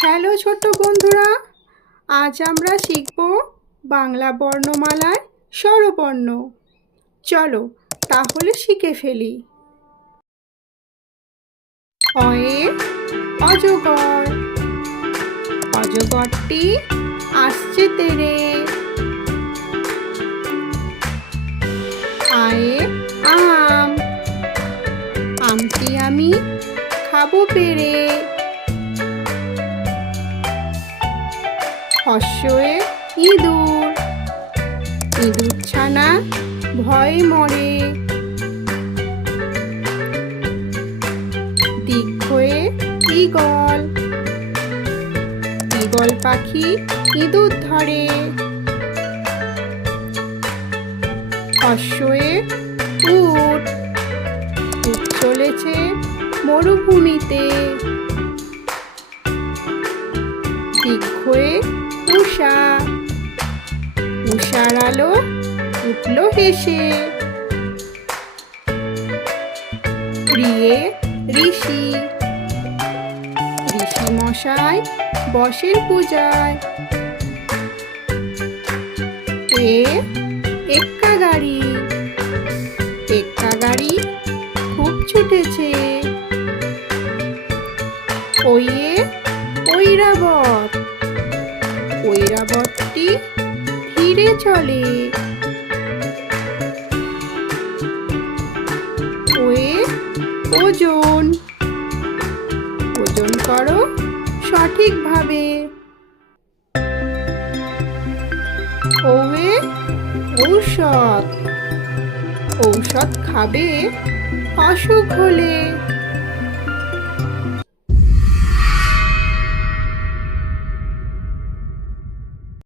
Hello ছোট্ট বন্ধুরা, আজ আমরা শিখব বাংলা বর্ণমালার স্বরবর্ণ। চলো তাহলে শিখে ফেলি। অয়ে অজগর, অজগরটি আসছে তেরে। আয়ে আম, আমটি আমি খাবো পেরে। হর্ষয়ে ইঁদুর, ইঁদুর ছানা ভয়ে মরে। দীর্ঘয়ে ঈগল, ঈগল পাখি ইঁদুর ধরে। হর্ষয়ে উট, উট চলেছে মরুভূমিতে। দীর্ঘয়ে উষা, উষার আলো উঠল হেসে। ঋয়ে ঋষি, ঋষি মশাই বসেন পূজায়। এক্কা গাড়ি, এক্কা গাড়ি খুব ছুটেছে। ওয়ে ঐরাবত, ঐরাবতটি ধীরে চলে। ওয়ে ওজন, ওজন করো সঠিকভাবে। ওয়ে ঔষধ, ঔষধ খাবে অসুখ হলে।